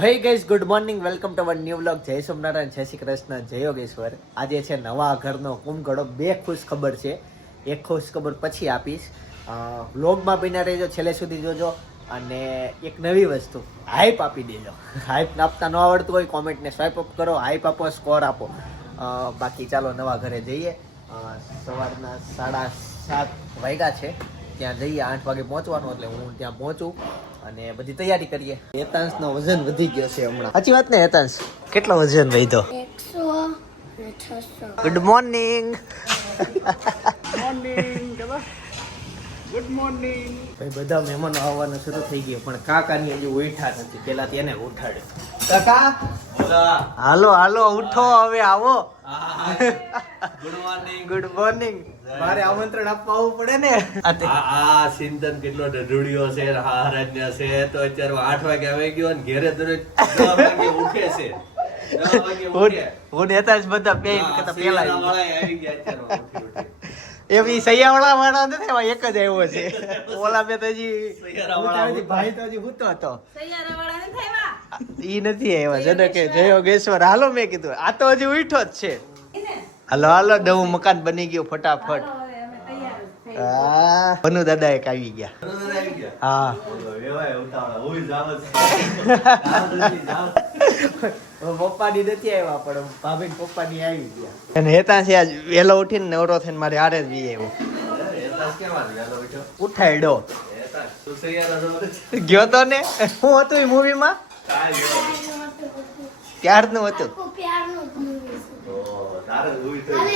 Hey guys, good morning, welcome to our new vlog. જય સોમનારાયણ, જય શ્રી કૃષ્ણ, જય યોગેશ્વર. આજે છે નવા ઘરનો કુંભકળો. બે ખુશ ખબર છે. એક ખુશ ખબર પછી આપીશ. વ્લોગમાં બન્યા રહેજો, છેલ્લે સુધી જોજો. અને એક નવી વસ્તુ, હાઈપ આપી દેજો. હાઈપ આપતા ન આવડતું હોય કોમેન્ટને સ્વાઇપ અપ કરો, હાઈપ આપો, સ્કોર આપો. બાકી ચાલો નવા ઘરે જઈએ. સવારના 7:30 વાગ્યા છે. ત્યાં જઈએ, 8 વાગે પહોંચવાનું, એટલે હું ત્યાં પહોંચું અને બધી તૈયારી કરીએ. હેતાંશનો વજન વધી ગયો છે હમણાં. સાચી વાત ને હેતાંશ? કેટલો વજન વધ્યો? 100 ગુડ મોર્નિંગ. Good morning. ભાઈ બધા મહેમાનો આવવાનું શરૂ થઈ ગયું, પણ કાકાની હજી ઉઠ્યા નથી. પેલા તેને ઉઠાડ્યો. કાકા હાલો હાલો ઉઠો, હવે આવો. Good morning. Good morning. મારે આમંત્રણ આપવા આવવું પડે ને. આ સિંધન કેટલો ડઢુડિયો છે, હારાજ્ઞ છે, તો અત્યારે 8 વાગે આવી ગયો ને ઘેરે દરરોજ 10 વાગે ઉઠે છે. 10 વાગે ઉઠે. હું નેતા જ બધા પેલા વાળા આવી ગયા અત્યારે ઉઠી. એવી સૈયાવાળા વાળા નથી, એમાં એક જ આવ્યો છે. ઓલા બે તો હજી સૈયારાવાળા ભાઈ તો હજી સૂતો હતો. ઈ નથી આવ્યા. જને કે જય યોગેશ્વર હાલો, મેં કીધું આ તો હજી ઉઠ્યો જ છે. હાલો હાલો, નવું મકાન બની ગયું ફટાફટ. હા, ભનુ દાદા એક આવી ગયા. આવી ગયા. હા, બોલો, એવાય ઉતાવળા. હુઈ જાવ છે. પપ્પાની નથી આવ્યા, પણ ભાભી પપ્પાની આવી ગયા. અને હેતા છે આજ વહેલો ઉઠીને નવરો થઈને મારે હારે જ વી આવ્યો. એતાસ કેમ આવી ગયો બેટો? ઉઠાડ્યો એતાસ તું સૈયારા છો? ગયો તો ને. હું હતું એ મૂવીમાં કાઈ ગયો. ત્યારનું હતું. પ્યારનું જ movie છે. તો તારે હુઈ તો અને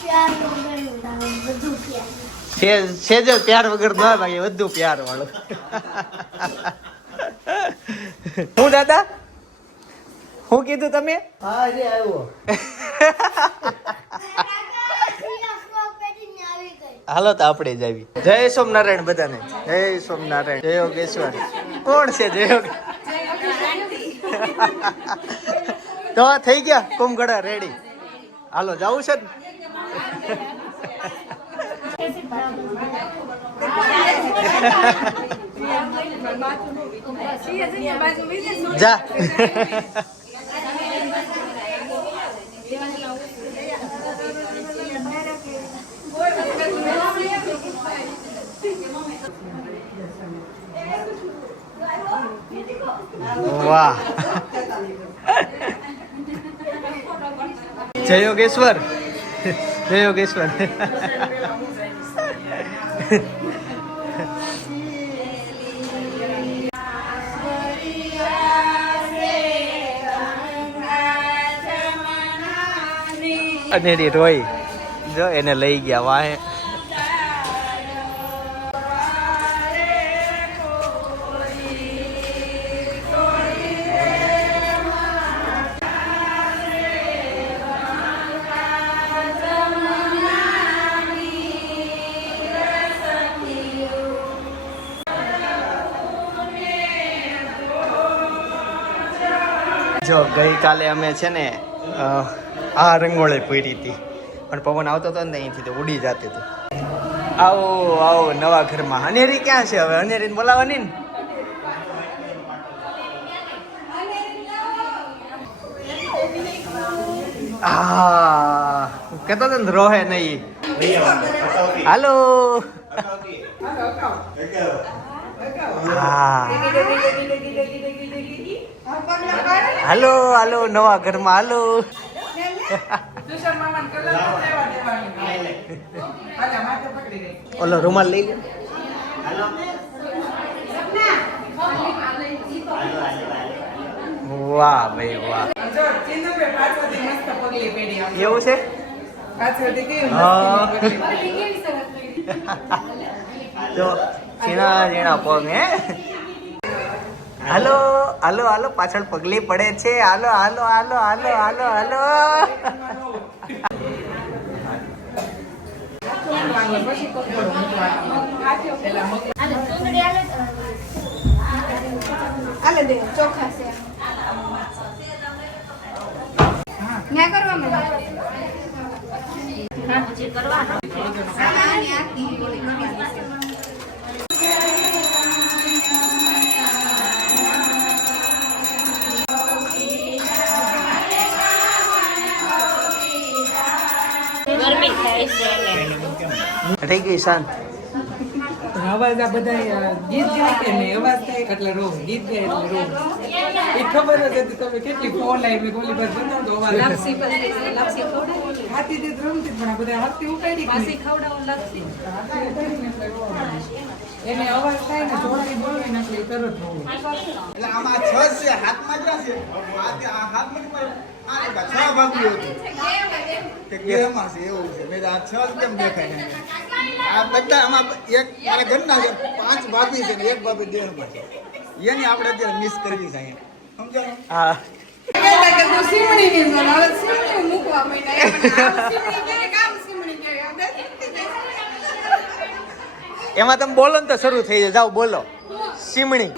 પ્યારનું બધું પ્યાર. સેજ પ્યાર વગર ન ભાઈ, બધું પ્યાર વાળું. હું દાદા શું કીધું તમે? હા રે આવ્યો. હાલો તો આપણે જ આવી. જય સોમનારાયણ બધાને. જય સોમનારાયણ, જય યોગેશ્વર. કોણ છે જય યોગ? તો થઈ ગયા કુંભગડા રેડી. હાલો જવું છે ને? જા. વાહ, જય યોગેશ્વર, જય યોગેશ્વર. અને રોઈ જો એને લઈ ગયા વાહે. જો ગઈકાલે અમે છે ને આ રંગોળી પૂરી હતી, પણ પવન આવતો હતો ને અહીંથી તો ઉડી જતી હતી. આવો આવો નવા ઘરમાં. અનેરી ક્યાં છે હવે? અનેરીને બોલાવવાની ને. હા, કેતો હતો ને રોહે નહીં. હાલો. હા, હાલો હાલો નવા ઘરમાં હાલો. ઓલો રૂમાલ લઈ લે. વાહ ભાઈ વાહ. એવું છે? તો ઝીણા ઝીણા પગ હે. હાલો હાલો હાલો, પાછળ પગલી પડે છે. હાલો હાલો હાલો હાલો હાલો હાલો. ચોખા છે મેં કરવા થઈ ગઈ શાંત. અવાજ આ બધા ગીત ગાય કે નહીં અવાજ થાય એટલે રો ગીત ગાય એટલે રો એ ખબર જ હતી તમે કેટલી ફોન આવી ગોલી પર જતો તો અવાજ ખાતી તે રમતી પણ આ બધા હાથથી ઉપાડી પાછી ખવડાવો લાગતી એને અવાજ થાય ને જોડાઈ બોલવી નાખે તરત રોવે એટલે આમાં 6 છે હાથમાં જ છે આ હાથમાં આ 6 ભાગ્યું હતું કે ગેરમાં છે એવું છે મેં આ 6 કેમ દેખાય ને આ બધા આમાં એક મારા ઘરના છે 5 ભાભી છે ને એક ભાભી દેરમાં છે એની આપણે અત્યારે મિસ કરવી છે અહીંયા સમજાણું હા કહેતા કે તું સીમણી ની છો હવે સીમણી મૂકવા માંડ્યા એ પણ આ સીમણી કે કામ સીમણી કે એમાં તમે બોલો ને તો શરૂ થઈ જાય. જાઓ બોલો સીમણી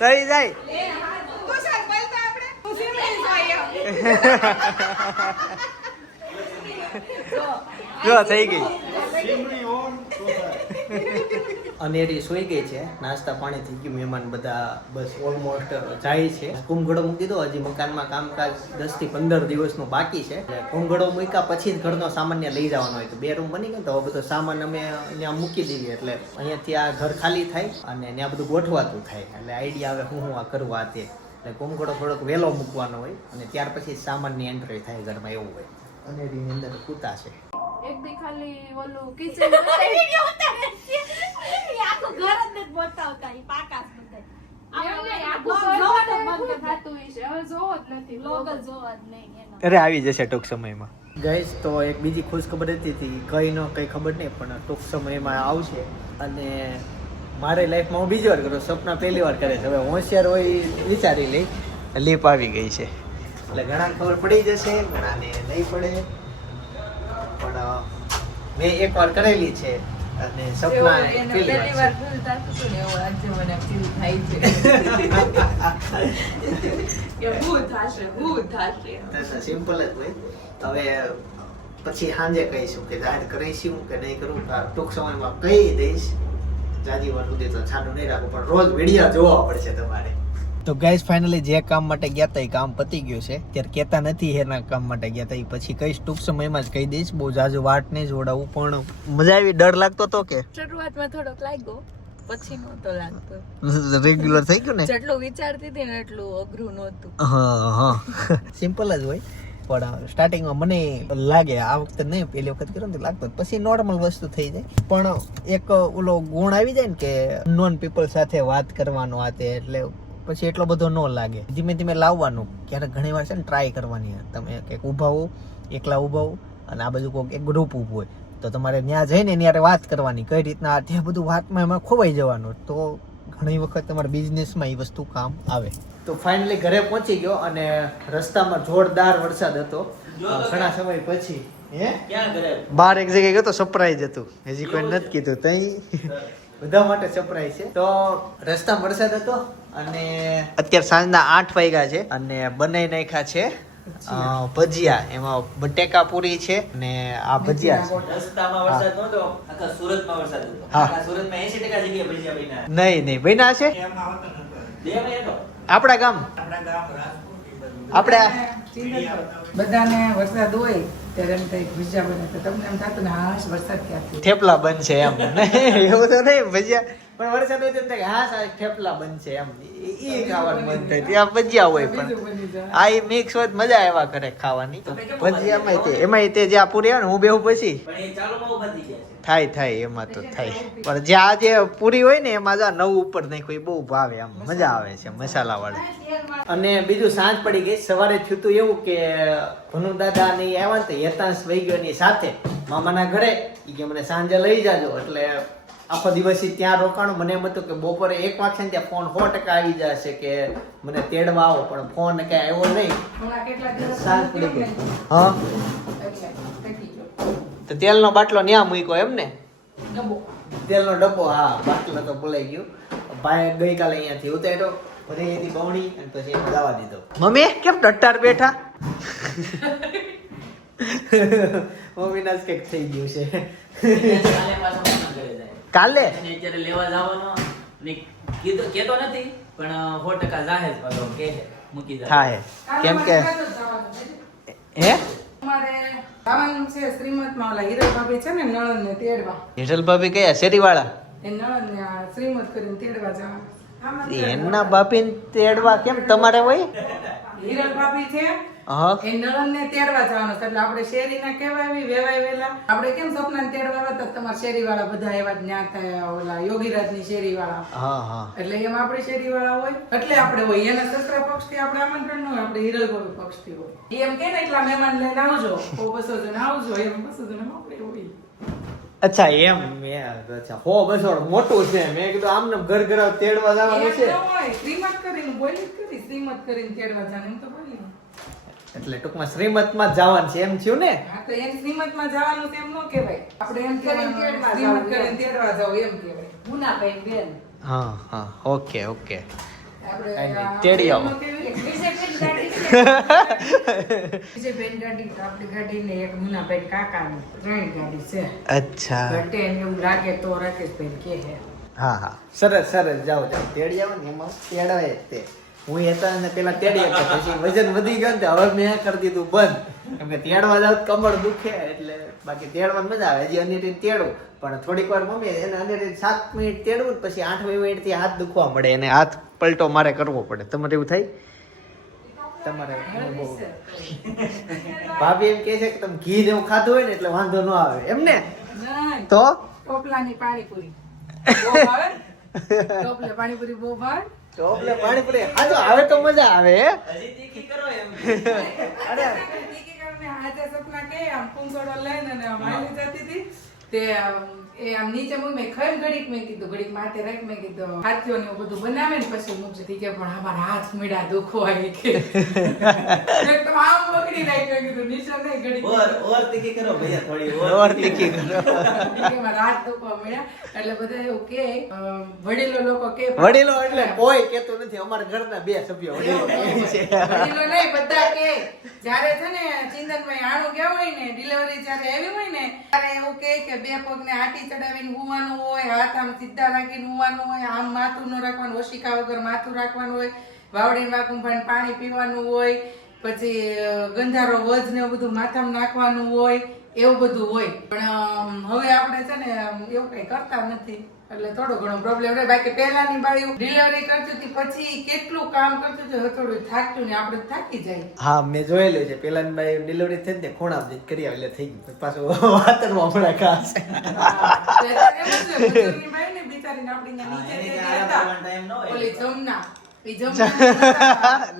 થઈ જાય. તું સાહેબ બોલતા આપણે તું સીમણી છો જો થઈ ગઈ. અનેરી સુઈ ગઈ છે. નાસ્તા પાણી થઈ ગયું. મહેમાન બધા બસ ઓલમોસ્ટ જાય છે. કુંભઘડો મૂકી દીધો. હજી મકાનમાં કામકાજ 10 થી 15 દિવસનું બાકી છે. એટલે કુંભઘડો મૂક્યા પછી જ ઘરનો સામાન લઈ જવાનો હોય. તો 2 રૂમ બની ગયા તો હવે બધો સામાન અમે ત્યાં મૂકી દઈએ એટલે અહીંયાથી આ ઘર ખાલી થાય અને ત્યાં બધું ગોઠવાતું થાય. એટલે આઈડિયા આવે હું આ કરવા તે. એટલે કુંભઘડો થોડોક વહેલો મૂકવાનો હોય અને ત્યાર પછી સામાનની એન્ટ્રી થાય ઘરમાં એવું હોય. અનેરીની અંદર કૂતા છે. એક દી ખાલી ઓલું કિચન વિડિયો ઉતારે છે આખું ઘર જ નથી બતાવતા ઈ પાકા જ બતાય એમ નહીં આખું જોવાનું બંધ થતું છે હવે જોવો જ નથી લોગ જોવા જ નહીં એનો અરે આવી જશે ટૂંક સમયમાં. ગાઈસ તો એક બીજી ખુશ ખબર હતી કઈ ખબર નહીં પણ ટૂંક સમયમાં આવશે. અને મારી લાઈફમાં હું બીજી વાર કરું. સપના પહેલી વાર કરે છે. હવે હોશિયાર હોય વિચારી લઈ. લીપ આવી ગઈ છે એટલે ઘણા ખબર પડી જશે ઘણાને નહીં પડે. પણ મેં એક વાર કરેલી છે અને સપના પહેલી વાર ફીલ થતું હતું ને એવું આજે મને ફીલ થાય છે કે હું થશે સિમ્પલ જ હોય. હવે પછી સાંજે કહીશું કે જાહેર કરીશું કે નહીં કરું. ટૂંક સમયમાં કહી દઈશ. જાજી વાર સુધી તો છાનું નહીં રાખું પણ રોજ વિડીયો જોવા પડશે તમારે. તો ગાઈસ ફાઇનલી જે કામ માટે ગયા હતા એ કામ પતી ગયું છે. ત્યારે કહેતા નથી એના કામ માટે ગયા હતા એ પછી કહીશ ટૂંક સમયમાં જ કહી દઈશ. બહુ જાજુ વાટ નહીં જોડાવું પણ મજા આવી. ડર લાગતો તો કે શરૂઆતમાં થોડોક લાગ્યો પછી નહોતો લાગતો રેગ્યુલર થઈ ગયું ને. જેટલું વિચારતી હતી ને એટલું અઘરું નહોતું. હા સિમ્પલ જ હોય પણ સ્ટાર્ટિંગમાં મને લાગે આ વખતે નહીં પહેલી વખત કર્યો ને લાગતો પછી નોર્મલ વસ્તુ થઈ જાય. પણ એક ઓલો ગુણ આવી જાય ને કે નોન પીપલ સાથે વાત કરવાનો આ તે એટલે પછી એટલો બધો ન લાગે. ધીમે ધીમે લાવવાનું. ક્યારેક ઘણી વાર છે ને ટ્રાય કરવાની. તમે કંઈક ઊભા હો એકલા ઊભા હો અને આ બાજુ કોઈક એક ગ્રુપ ઊભું હોય તો તમારે ત્યાં જઈને ત્યારે વાત કરવાની કઈ રીતના ત્યાં બધું વાતમાં એમાં ખોવાઈ જવાનું. તો ઘણી વખત તમારા બિઝનેસમાં એ વસ્તુ કામ આવે. તો ફાઇનલી ઘરે પહોંચી ગયો અને રસ્તામાં જોરદાર વરસાદ હતો ઘણા સમય પછી. બહાર એક જગ્યાએ ગયો તો સરપ્રાઈઝ હતું. હજી કોઈ નથી કીધું તઈ બધા માટે સરપ્રાઈઝ છે. તો રસ્તામાં વરસાદ હતો અને અત્યારે સાંજના 8 વાગ્યા છે અને બનાવી નાખ્યા છે ભજીયા. એમાં બટેકા પૂરી છે અને આ ભજીયા છે. રસ્તામાં વરસાદ નહોતો આખા સુરતમાં વરસાદ હતો. હા. આખા સુરતમાં 80% જગ્યાએ ભજીયા બન્યા. નહીં બન્યા છે દેવાય હતો. આપણા ગામ આપણે બધાને વરસાદ હોય ત્યારે એમ થાય ભજીયા બને તો તમને એમ થતું ને હા વરસાદ ક્યાંથી થેપલા બનશે એમ. એવું તો નહીં ભજીયા પણ વરસાદ હોય તો એમ થાય કે હા સાહેબ થેપલા બનશે એમ એ ખાવાનું મન થાય. ત્યાં ભજીયા હોય પણ આ એ મિક્સ હોય તો મજા આવ્યા કરે ખાવાની. તો ભજીયામાં એમાં તે જે આ પૂરી આવે ને હું બેહું પછી પણ એ ચાલુમાં ઊભા થઈ ગયા છે. થાય એમાં તો થાય. પણ જે આ જે પૂરી હોય ને એમાં જા નવું ઉપર નાખ્યું એ બહુ ભાવે આમ મજા આવે છે મસાલા વાળી. અને બીજું સાંજ પડી ગઈ. સવારે થયું હતું એવું કે ભનુ દાદા ને આવ્યા ને તો યતાંશ વહી ગયો એની સાથે મામાના ઘરે. એ કે મને સાંજે લઈ જાજો એટલે આખો દિવસ ત્યાં રોકાણું. મને એમ હતું કે બપોરે 1 વાગશે ને ત્યાં ફોન 100% આવી જશે કે મને તેડવા આવો પણ ફોન કઈ આવ્યો નહીં. સાંજ પડી ગઈ. હા તો તેલનો બાટલો ન્યા મૂક્યો એમ ને. તેલનો ડબ્બો હા બાટલો તો ભૂલાઈ ગયો. ભાઈ ગઈકાલે અહીંયાથી ઉતાર્યો પછી અહીંયાથી બવણી અને પછી એમાં જવા દીધો. મમ્મી કેમ ટટ્ટાર બેઠા? મમ્મીના જ કંઈક થઈ ગયું છે. કાલે પાછો ફોન કરે જાય. કાલે અને અત્યારે લેવા જવાનો ને કીધું કેતો નથી પણ 100% જાહેર પાછો કે મૂકી જાય. થાય કેમ કે હે તમારે આવવાનું છે શ્રીમતમાં ઓલા હીરા ભાભી છે ને નણંદને તેડવા. હિરલ ભાભી કયા શેરીવાળા? એ નણંદને આ શ્રીમત કરીને તેડવા જવાનું. એમના બાપીને તેડવા કેમ તમારે હોય? હીરલ ભાભી છે હા એ નણંદને તેડવા જવાનું છે. એટલે આપણે શેરીના કહેવાય વેવાય વેલા આપણે કેમ સપનાને તેડવા આવ્યા હતા તમારા શેરીવાળા બધા એવા જ ન્યા થયા ઓલા યોગીરાજની શેરીવાળા. હા હા એટલે એમ આપણે શેરીવાળા હોય એટલે આપણે હોય એના સસરા પક્ષથી આપણે આમંત્રણ ન હોય, આપણે હિરલ ભાભી પક્ષથી હોય. એમ કે ને એટલા મહેમાન લઈને આવજો, 200 જણ આવજો, એમ 200 જણ આપણે હોય. અચ્છા એમ અચ્છા 100-200 મોટું છે. મેં કીધું આમને ઘર ઘર તેડવા જવાનું છે એમ ન હોય, શ્રીમત કરીને બોલી જ કરી, શ્રીમત કરીને તેડવા જવાનું એમ તો બોલી. એટલે ટૂંકમાં શ્રીમતમાં જ જવાનું છે એમ થયું ને? હા તો એમ શ્રીમતમાં જવાનું તેમ ન કહેવાય, આપણે એમ કહેવાનું શ્રીમત કરીને તેડવા જાવ એમ કહેવાય. મુનાભાઈ બેન હા હા ઓકે ઓકે આપણે તેડી આવો. બીજે બેન ગાડી આપણી ગાડી ને એક મુનાભાઈ કાકાની 3 ગાડી છે. અચ્છા ઘટે એને એવું લાગે તો રાકેશભાઈ કહે હે. હા હા સરસ સરસ જાઓ જાઓ તેડી આવો ને એમાં તેડાવે જ તે. હું હતા ને પેલા તેડી આપતો પછી વજન વધી ગયું ને હવે મેં કરી દીધું બંધ. કેમ કે તેડવા જાવ કમર દુખે એટલે બાકી તેડવાની મજા આવે. હજી અન્ય રીતે તેડું પણ થોડીક વાર મમ્મી એને અન્ય રીતે 7 મિનિટ તેડવું ને પછી 8 મિનિટથી હાથ દુખવા મળે એને હાથ પલટો મારે કરવો પડે. તમારે એવું થાય? તમારે ભાભી એમ કે છે કે તમે ઘી ને એવું ખાધું હોય ને એટલે વાંધો ન આવે એમ ને? નહીં તો ટોપલાની પાણીપુરી બહુ ભાવે. ટોપલે પાણીપુરી બહુ ભાવે. ચોપલે પાણીપુરી હા તો હવે તો મજા આવે હે. હજી તીખી કરો એમ. અરે ટીકી કરીને હાથે સપના કે આમ કુંગોડો લઈને અને આમ હાલી જતી હતી તે એ આમ નીચે મેં ખાઈ ઘડીક મેં કીધું ઘડીક માથે રાખ મેં કીધું હાથીઓ ને એવું બધું બનાવે ને પછી મૂકશે તી કે પણ અમારા હાથ મીડા દુખવા કે એક તો આમ પકડી રાખ મેં કીધું નીચે નહીં ઘડીક ઓર તીખી કરો ભૈયા થોડી ઓર તીખી કરો. કે મારા હાથ દુખવા મળ્યા એટલે બધા એવું કે વડીલો લોકો કે વડીલો એટલે કોઈ કેતું નથી. અમારા ઘરના 2 સભ્યો વડીલો કહે છે. વડીલો નહીં બધા કે જ્યારે છે ને ચિંતનભાઈ આણું ગયા હોય ને ડિલિવરી જ્યારે આવી હોય ને ત્યારે એવું કે 2 પગને આટી ચડાવીને ઊવાનું હોય, હાથ આમ સીધા રાખીને ઊવાનું હોય, આમ માથું ન રાખવાનું, ઓશિકા વગર માથું રાખવાનું હોય, વાવડીને વાકુંભાને પાણી પીવાનું હોય, પછી ગંધારો વજ ને એવું બધું માથામાં નાખવાનું હોય, એવું બધું હોય. પણ હવે આપણે છે ને એવું કઈ કરતા નથી એટલે થોડો ઘણો પ્રોબ્લેમ રહે. બાકી પહેલાની બાળીઓ ડિલિવરી કરતી હતી પછી કેટલું કામ કરતી હતી, હવે થોડું થાકતું ને આપણે થાકી જાય. હા મેં જોયેલું છે. પેલાની બાઈ ડિલિવરી થઈ ને ખોણામાં જઈને કરી આવે એટલે થઈ ગયું. પાછું વાતરમાં હમણાં ખાસ બુજુર્ગની બાઈ ને બિચારીને આપણી ત્યાં નીચે ટાઈમ ન હોય. ઓલી જમના એ જમના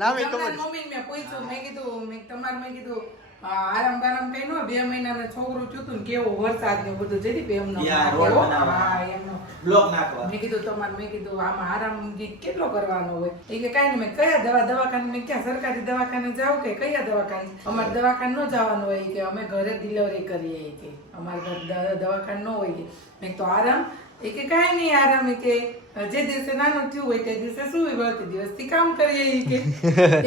નામે મમ્મી મેં પૂછ્યું મેં કીધું તમારે મેં કીધું આરામ બારામ કઈ નો 2 મહિનાનું છોકરું ચૂતું ને કેવો વરસાદ ને બધું જતી પે એમનો યા, રોડ બનાવવા. હા એમનો બ્લોક નાખવા. મેં કીધું તમારે મેં કીધું આમાં આરામ કેટલો કરવાનો હોય એ કે કાંઈ નહીં. મેં કયા દવાખાને મેં ક્યાં સરકારી દવાખાને જાવ કે કયા દવાખાને? અમારે દવાખાને ન જવાનું હોય કે અમે ઘરે ડિલિવરી કરીએ કે અમારે ઘર દવાખાને ન હોય કે. મેં તો આરામ એ કે કાંઈ નહીં આરામ એ કે જે દિવસે નાનું થયું હોય તે દિવસે સુઈ વળતી દિવસથી કામ કરીએ એ કે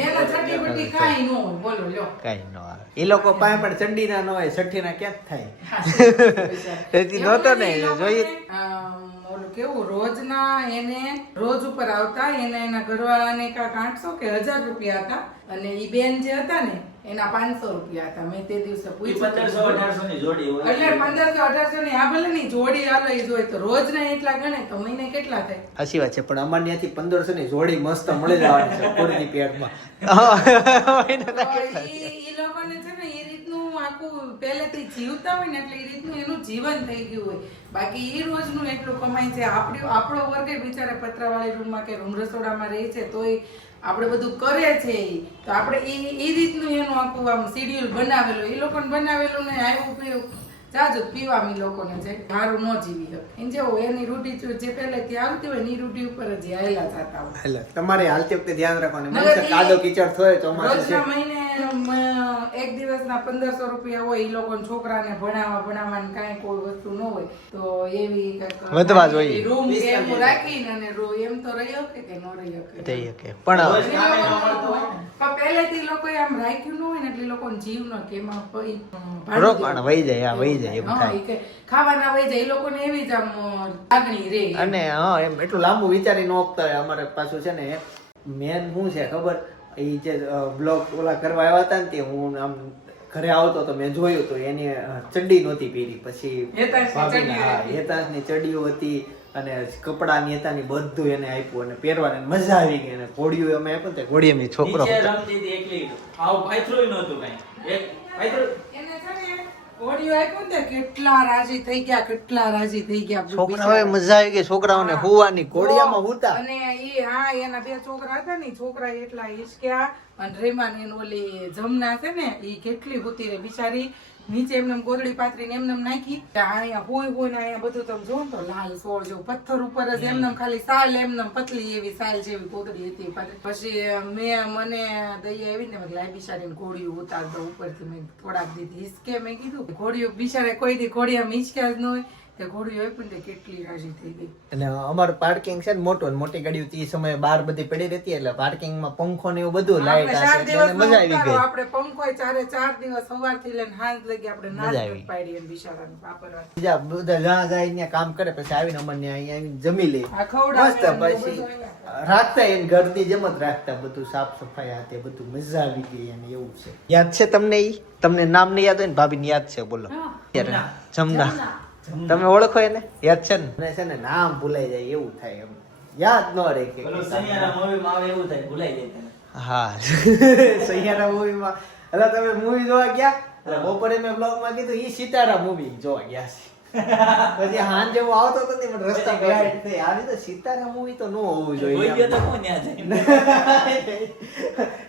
એના છઠ્ઠી બટ્ટી કાંઈ ન હોય. બોલો લ્યો કઈ ન આવે. એ લોકો પાસે પણ ચંડીના ન હોય, છઠ્ઠીના ક્યાં થાય? તેથી નહોતો ને જોઈએ. ઓલું કેવું રોજના એને રોજ ઉપર આવતા એના ઘરવાળાને કાંઈક 800 કે 1000 રૂપિયા હતા અને ઈ બેન જે હતા ને એના 500 રૂપિયા હતા. મેં તે દિવસે પૂછ્યું 1500-1800 ની જોડી હોય. એટલે 1500-1800 ની આ ભલે ની જોડી આલે ઈ જોઈ તો રોજ ના એટલા ગણે તો મહિને કેટલા થાય? સાચી વાત છે. પણ અમારે ત્યાંથી 1500 ની જોડી મસ્ત મળી જવાની છે કોરની પેટમાં. ઈ લોકોને છે ને એ રીતનું આખું પહેલેથી જીવતા હોય ને એટલે એ રીતનું એનું જીવન થઈ ગયું હોય. બાકી ઈ રોજનું એટલું કમાય છે. આપણો વર્ગ બિચારા પતરાવાળી રૂમમાં કે રૂમ રસોડામાં રહે છે તોય આપણે બધું કરે છે તો આપણે ઈ રીતનું એનું આખું આમ શેડ્યુલ બનાવેલું. એ લોકોને બનાવેલું ને આવ્યું પીવું જાજુ પીવા લોકોને છે સારું ન જીવી શકે. જેવું એની રૂઢી જે પહેલેથી આવતી હોય ને એ રૂઢી ઉપર જ આયેલા જતા હોય. એટલે તમારે હાલતી વખતે ધ્યાન રાખવાનું. મને તો કાદો કીચડ થોય તો રોજના મહિને એક દિવસના 1500 રૂપિયા હોય. એ લોકોને છોકરાને ભણાવવાનું કાંઈ કોઈ વસ્તુ ન હોય તો એવી વધવા જોઈએ. રૂમ એમ રાખીને અને એમ તો રહ્યો કે ન રહ્યો કે થઈ શકે. પણ પણ પહેલેથી લોકોએ આમ રાખ્યું ન હોય ને એટલે લોકોને જીવ ન કે એમાં રોકાણ વહી જાય. આ વહી જાય એમ હા, થાય. ઈ કે ખાવાના વહી જાય એ લોકોને એવી જ આમ લાગણી રે. અને હા એમ એટલું લાંબુ વિચારી ન આપતા હોય. અમારે પાછું છે ને મેન શું છે ખબર? એ જે બ્લોગ ઓલા કરવા આવ્યા હતા ને તે હું આમ ઘરે આવતો તો મેં જોયું તો એની ચડ્ડી નહોતી પહેરી. પછી હેતાશની ભાભીને, ચડ્ડીઓ હા, હતી. હેતાશની ચડ્ડીઓ હતી અને કપડાં નેતાની બધું એને આપ્યું અને પહેરવાની મજા આવી ગઈ. અને ઘોડિયું અમે આપ્યું ને ઘોડિયામાં છોકરો નીચે હતો. રમતી હતી એકલી. આવું પાથરું નહોતું કાંઈ. એક પાથરું એને છે ને ઘોડિયું આપ્યું ને તે કેટલા રાજી થઈ ગયા, કેટલા રાજી થઈ ગયા છોકરાઓએ મજા આવી ગઈ. છોકરાઓને હુવાની ઘોડિયામાં હુતા. અને ઈ હા એના 2 છોકરા હતા ને, છોકરા એટલા હિચક્યા. અને રેમાન એન ઓલી જમના છે ને ઈ કેટલી હુતી રે બિચારી, નીચે એમને ગોદડી પાથરીને એમને નાખી. અહીંયા હોય ને અહીંયા બધું તમે જો તો લાલ સોળ જેવું પથ્થર ઉપર જ એમને ખાલી સાલ એમને પતલી એવી સાલ જેવી ગોદડી હતી. પછી મને દઈ આવી ને લાઈ બિચારીને ઘોડિયું ઉતાર દો ઉપરથી. મેં થોડાક દીધી હિસકે. મેં કીધું ઘોડિયું બિચારે કોઈ દી ઘોડિયામાં હિચક્યા જ ન હોય. તે ઘોડિયું આપ્યું ને કેટલી રાજી થઈ ગઈ. અને અમારું પાર્કિંગ છે ને મોટું, મોટી ગાડીઓ તે સમયે બહાર બધી પડી રહેતી એટલે પાર્કિંગમાં પંખો ને એવું બધું લાઈટ આપણે 4 હશે એટલે દિવસમાં મજા આવી ઉતારો. ગઈ. આપણે પંખોય 4 દિવસ સવારથી લઈને સાંજ લગી આપણે મજા નાચ આવી. પાડી અને બિચારાને વાપરવા. બીજા બધા જ્યાં જાય ત્યાં કામ કરે પછી આવીને અમને અહીંયા આવીને જમી લે આ ખવડાવે મસ્ત. ને પછી બધું અહીંયા. રાખતા એને ઘરની જેમ જ રાખતા, બધું સાફ સફાઈ હાથે બધું મજા આવી ગઈ. અને એવું છે. યાદ છે તમને? ઈ તમને નામ નહીં યાદ હોય ને ભાભીને યાદ છે? બોલો. જમના. તમે ઓળખો એને? યાદ છે ને? મને છે ને નામ ભૂલાઈ જાય એવું થાય, એમ યાદ ન રહે કે પેલું સૈયારા મૂવીમાં આવે એવું થાય, ભૂલાઈ જાય તને. હા. સૈયારા મૂવીમાં એટલે તમે મૂવી જોવા ગયા એટલે બપોરે મેં બ્લોગમાં કીધું ઈ સિતારા મૂવી જોવા ગયા છે. પછી હાંજે હું આવતો હતો ને મને રસ્તા ગાઈડ થઈ આવી તો સિતારા મૂવી તો ન હોવું કોઈ જોઈએ. ગયો તો કોણ ન્યા જાય?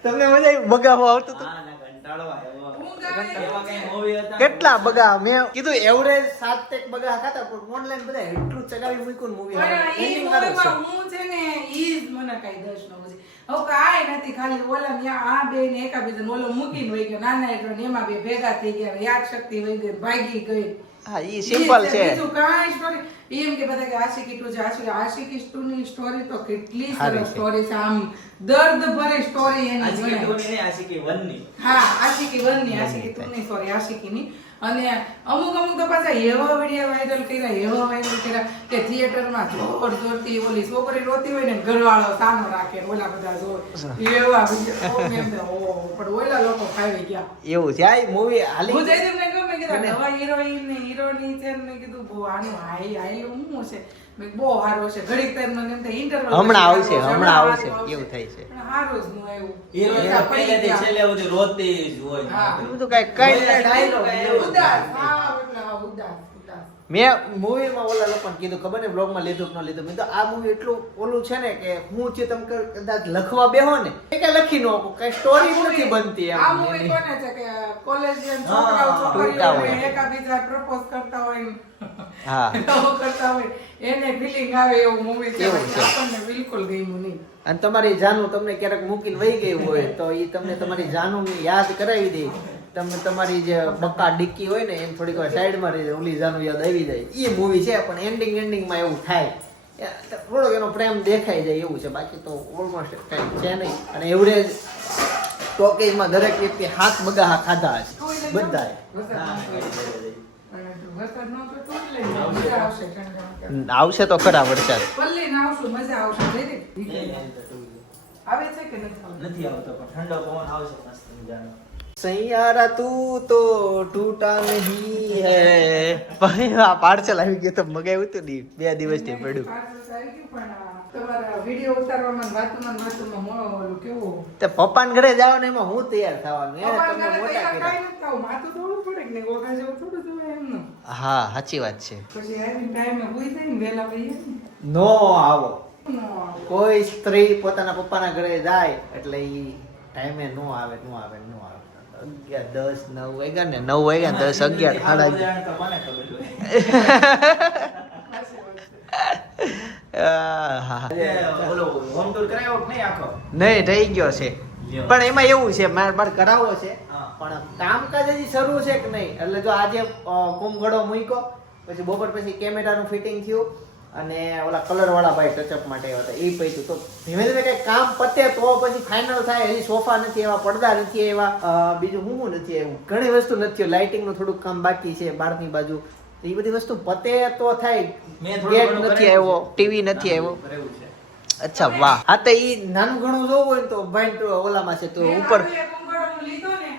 તમને મજા આવી? બગાવો આવતો હતો? હા, ના, કંટાળો આવ્યો. ઊંઘ આવે. એવા કઈ movie હતા ને? કેટલા બગા મેં કીધું એવરેજ 7 બગા ખાતા પણ ઓનલાઈન બધા એટલું ચગાવી મૂક્યું મૂવી પણ ઈ મૂવીમાં હું છે ને ઈ જ મને કાંઈ દર્શ ન હોય. હવે કાંઈ નથી, ખાલી ઓલા ન્યા આ બે ને એકાબીજાને ઓલો મૂકીને વહી ગયો નાના એટલો ને એમાં બે ભેગા થઈ ગયા, યાદ શક્તિ વહી ગઈ, ભાગી ગઈ. હા ઈ સિમ્પલ છે. બીજું કાંઈ story. એમ કે બધા કે આશિકી 2 છે, આશિકી 2 ની સ્ટોરી તો કેટલી સારી સરસ છે. સ્ટોરી છે, આમ દર્દ ભરી સ્ટોરી એની આશિકી બનાવી. 2 ની નહીં, આશિકી 1 ની. હા આશિકી 1 ની, આશિકી 2 ની સોરી આશિકી ની. અને અમુક તો પાછા એવા વિડીયો વાયરલ કર્યા કે થિયેટરમાં જોર જોરથી ઓલી છોકરી રોતી હોય ને ઘરવાળો સાનો રાખે ને ઓલા બધા જોર એવા વિડીયો પણ ઓલા લોકો ખાઈ ગયા. એવું છે. આ મૂવી હાલી હું જયદેવને ગમે કીધું નવા હિરોઈન ને હિરોની છે ને મેં કીધું બહુ આનું હાઈલું શું છે, મેં કીધું બહુ સારું છે. ઘડીક તાર મને એમ થાય interval હમણાં આવશે, પછી હમણાં આવશે સારું એવું થાય છે. પણ સારું જ નું આવ્યું. Heroine બધા તો પડી પહેલેથી ગયા. છેલ્લે સુધી રોતી જ હોય. હા. એ બધું કઈ dialogue એવું. ઉદાસ. હા, એટલે હા, ઉદાસ. મેં મૂવીમાં ઓલા લોકોને કીધું ખબર ને બ્લોગમાં લીધું કે ન લીધું. મેં તો આ મૂવી એટલું ઓલું છે ને કે હું છે તમે કદાચ લખવા બેહો ને એ કઈ લખી ન આપો, કઈ સ્ટોરી નથી બનતી આ એમ movie એની. કોને છે કે કોલેજિયન છોકરાઓ તૂટા છોકરીઓ હોય. એકાબીજા પ્રપોઝ કરતા હોય હા લવ કરતા હોય એને ફિલિંગ આવે એવું મૂવી છે. એવું છે. આપણને બિલકુલ ગમ્યું નહીં. અને તમારી જાનું તમને ક્યારેક મૂકીને વહી ગઈ હોય તો એ તમને તમારી જાનું યાદ કરાવી દે. તમને તમારી જે બક્કા ડિક્કી હોય ને એને થોડીક વાર સાઈડમાં રહી જાય, ઓલી જાનું યાદ આવી જાય. એ મૂવી છે પણ એન્ડિંગમાં એવું થાય, થોડોક એનો પ્રેમ દેખાઈ જાય એવું છે. બાકી તો ઓલમોસ્ટ કઈ છે નહીં. અને એવરેજ ટોકેજમાં દરેક વ્યક્તિ 7 બગા ખાધા હશે બધાએ. વરસાદ ન પડતો તો જ લઈને જાઓ. મજા આવશે ઠંડા. આવશે તો ખરા વરસાદ. પલ્લીને આવશું, મજા આવશે. જયદીપ, આવે છે કે નથી આવતું? નથી આવતો પણ ઠંડો પવન આવશે મસ્ત મજાનો. સૈયારા તું તો ટૂટા નહીં હે. ભાઈ આ પાર્સલ આવી ગયો તો મગાવ્યું હતું ને 2 દિવસથી પડ્યું. પાછળ આવી ગયું પણ તમારા વિડીયો ઉતારવામાં વાતમાં ઓલું કેવું તે પપ્પાને ઘરે જાવ ને એમાં હું તૈયાર થવાનું એને પપ્પા તમને ઘરે મોટા તૈયાર કર્યા. કાંઈ નથી થવું. માથું દોડવું પડે કે નહીં? ગોગા જેવું થોડું જોવાય એમનું. હા સાચી વાત છે. પછી આવીને ટાઈમે હુઈ જાય ને વહેલા વહીએ ને. નો આવો નો આવે. કોઈ સ્ત્રી પોતાના પપ્પાના ઘરે જાય એટલે ઈ ટાઈમે નો આવે. 11, 10, 9 વાગ્યા ને 9 વાગ્યા 10, 11, સાડા 11. તો કોને ખબર હોય. હા ઓલો હોમ ટૂર કરાયો કે નહીં આખો? નહીં થઈ ગયો છે લ્યો. પણ એમાં એવું છે મારે કરાવવો છે હા. પણ કામકાજ હજી શરૂ છે કે નહીં. એટલે જો આજે કુંભગડો મૂક્યો પછી બપોર પછી કેમેરાનું ફિટિંગ થયું અને ઓલા કલર વાળા ભાઈ ટચઅપ માટે આવ્યા હતા એ પૈતું તો ધીમે ધીમે કઈ કામ પતે તો પછી ફાઇનલ થાય. હજી સોફા નથી એવા, પડદા નથી એવા, બીજું હું નથી એવું ઘણી વસ્તુ નથી. લાઇટિંગનું થોડુંક કામ બાકી છે બહારની બાજુ. તો એ બધી વસ્તુ પતે તો થાય. મેં થોડું ગેટ ઘણું નથી કરેલું આવ્યો, છે. ટીવી નથી આવ્યો. કરેલું છે. અચ્છા વાહ. હા તો ઈ નાનું ઘણું જોવું હોય ને તો ભાઈ ઓલામાં છે તો મેં ઉપર ભાભીએ કુંભળોનું લીધો ને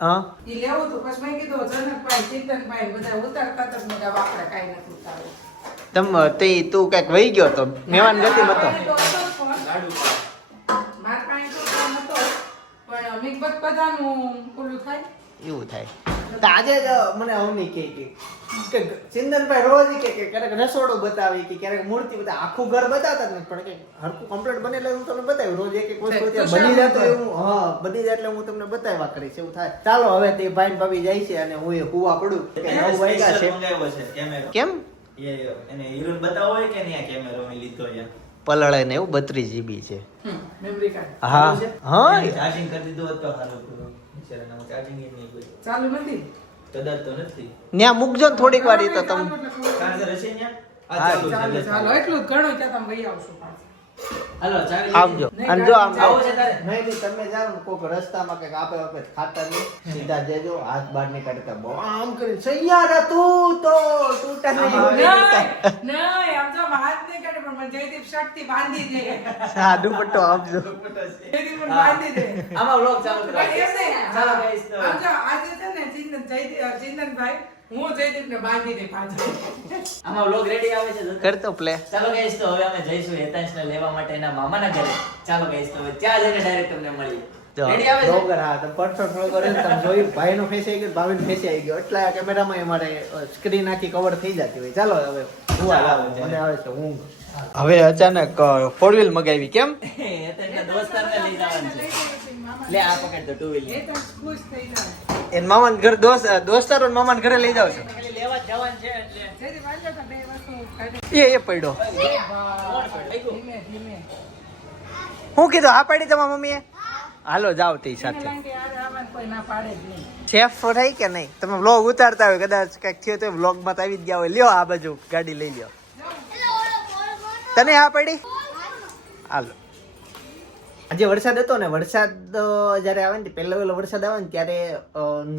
હા ઈ લેવું હતું પછી મેં કીધું જનકભાઈ ચિંતનભાઈ બધા ઉતારતા હતા મેં કીધું આપણે કાંઈ નથી ઉતારવું. તું કઈક વહી ગયો તો મેવાન ગતિ હતો મારા પાસે તો ફોન હતો પણ મિકબત બધાનું ઓલું થાય. એવું થાય તો આજે જ મને અવની કે ચિંતનભાઈ રોજ કે ક્યારેક રસોડું બતાવી કે ક્યારેક મૂર્તિ બતાવે આખું ઘર બતાવતા જ નથી પણ કે હરખું કમ્પ્લીટ બને એટલે હું તમને બતાવ્યું રોજ એક વસ્તુ ત્યાં બની જાય તો એવું હા બની જાય એટલે હું તમને બતાવ્યા કરીશ એવું થાય. ચાલો હવે તે ભાઈ ને ભાભી જાય છે અને હું એ હુવા પડું કે 9 વાગ્યા છે. મંગાવ્યો છે કેમેરો કેમ એને હીરોન બતાવો હોય કે નહીં આ કેમેરો મેં લીધો છે પલળે ને એવું 32 GB છે. મેમરી કાર્ડ હા હા ચાર્જિંગ કરી દીધું હોત તો સારું હતું બિચારાને ચાર્જિંગ જ નહીં કોઈ ચાલુ નથી. કદાચ તો નથી ત્યાં મૂકજો ને થોડીક વાર ઈ તો તમે ચાર્જર હશે ને આ હા, ચાલુ છે ચાલો એટલું જ ઘણું ત્યાં તમે વહી આવશો પાછા. હાલો ચાવી આવજો અને જો આમ આવો છે તારે? નહીં તમે જાઓ ને કોક રસ્તામાં કઈક આપે વખત ખાતા નહીં સીધા જજો હાથ બહાર નહીં કાઢતા બહુ આમ કરી સૈયાર હતું તો તૂટા નહીં નહીં, આમ તો હાથ નહીં કાઢે પણ મને જયદીપ શક્તિ બાંધી દે. હા દુપટ્ટો આપજો જયદીપ મને બાંધી દે. આમાં વ્લોગ ચાલુ પણ કરાવો એમ નહીં, ચાલો guys, તો આમ જો આજે છે ને ચિંતનભાઈ હું જયદીપને બાંધી દે પાછળ. આમાં વ્લોગ રેડી આવે છે જોતા. કરતો પ્લે ચાલો ગાઈસ તો હવે અમે જઈશું હેતાંશને લેવા માટે એના મામાના ઘરે ચાલો ગાઈસ તો હવે ત્યાં જઈને ડાયરેક્ટ તમને મળીએ રેડી આવે છે બ્લોગર હા તો પરફેક્ટ બ્લોગર તમે જોયું ભાઈનો ફેસ આવી ગયો ભાભીનો ફેસ આવી ગયો એટલા કેમેરામાં અમારે સ્ક્રીન આખી કવર થઈ જતી હોય ચાલો હવે હું મને આવે છે ઊંઘ હવે અચાનક 4 વ્હીલ મગાવી કેમ હેતાંશના દોસ્તારને લઈ જવાનું છે લે આ પકડ તો 2 વ્હીલ એ તો ખુશ થઈ જાય. એન મામાના ઘર દોસ્તારો મામાના ઘરે લઈ જાવ છો ખાલી લેવા જ જવાનું છે એટલે જયદીપ આજે તો બે વસ્તુ કાઢી. એ પડ્યો ધીમે ધીમે હું કીધું આ પાડી તમારા મમ્મીએ હાલો જાવ તે સાથે કારણ કે યાર આમાં કોઈ ના પાડે જ નહીં. સેફ થઈ કે નહીં તમે વ્લોગ ઉતારતા હોય કદાચ કઈક થયો તો વ્લોગમાં તો આવી જ ગયા હોય લ્યો આ બાજુ ગાડી લઈ લ્યો તને આ પડી હાલો આજે વરસાદ હતો ને વરસાદ જયારે આવે ને પહેલો વરસાદ આવે ને ત્યારે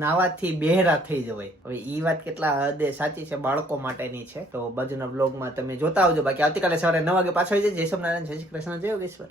નાવાથી બહેરા થઈ જવાય હવે ઈ વાત કેટલા હદે સાચી છે બાળકો માટેની છે તો બાજુના વ્લોગમાં તમે જોતા આવજો બાકી આવતીકાલે સવારે 9 વાગે પાછો આવી જાય જય સોમનારાયણ જય શ્રી કૃષ્ણ જય યોગેશ્વર